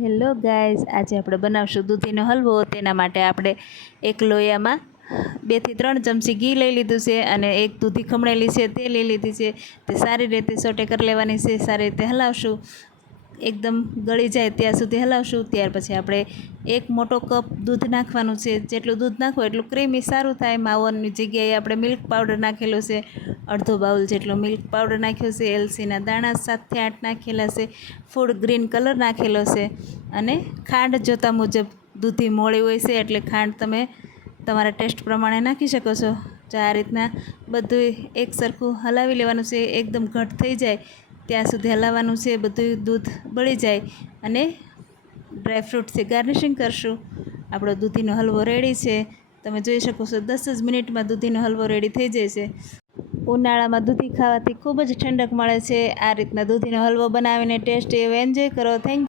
Hello guys, આજે આપણે બનાવશું દૂધીનો હલવો. તેના માટે આપણે એક લોયામાં બેથી ત્રણ ચમચી ઘી લઈ લીધું છે અને એક દૂધી ખમણેલી છે, તે લઈ લીધી છે. તે સારી રીતે સોટે કરી લેવાની છે, સારી રીતે હલાવશું. એકદમ ગળી જાય ત્યાં સુધી હલાવશું, ત્યાર પછી આપણે એક મોટો કપ દૂધ નાખવાનું છે. જેટલું દૂધ નાખવું એટલું ક્રીમી સારું થાય. માવનની જગ્યાએ આપણે મિલ્ક પાવડર નાખેલો છે. અડધો બાઉલ જેટલો મિલ્ક પાવડર નાખ્યો છે. એલસીના દાણા સાતથી આઠ નાખેલા છે. ફૂડ ગ્રીન કલર નાખેલો છે. અને ખાંડ જોતા મુજબ દૂધી મોળી હોય છે. એટલે ખાંડ તમે તમારા ટેસ્ટ પ્રમાણે નાખી શકો છો. તો આ રીતના બધું એક સરખું હલાવી લેવાનું છે. એકદમ ઘટ થઈ જાય. ત્યાં સુધી હલાવવાનું છે, બધું દૂધ બળી જાય અને ડ્રાયફ્રૂટથી ગાર્નિશિંગ કરશું. આપણો દૂધીનો હલવો રેડી છે. તમે જોઈ શકો છો, દસ જ મિનિટમાં દૂધીનો હલવો રેડી થઈ જાય છે. ઉનાળામાં દૂધી ખાવાથી ખૂબ જ ઠંડક મળે છે. આ રીતના દૂધીનો હલવો બનાવીને ટેસ્ટ એવો એન્જોય કરો. થેન્ક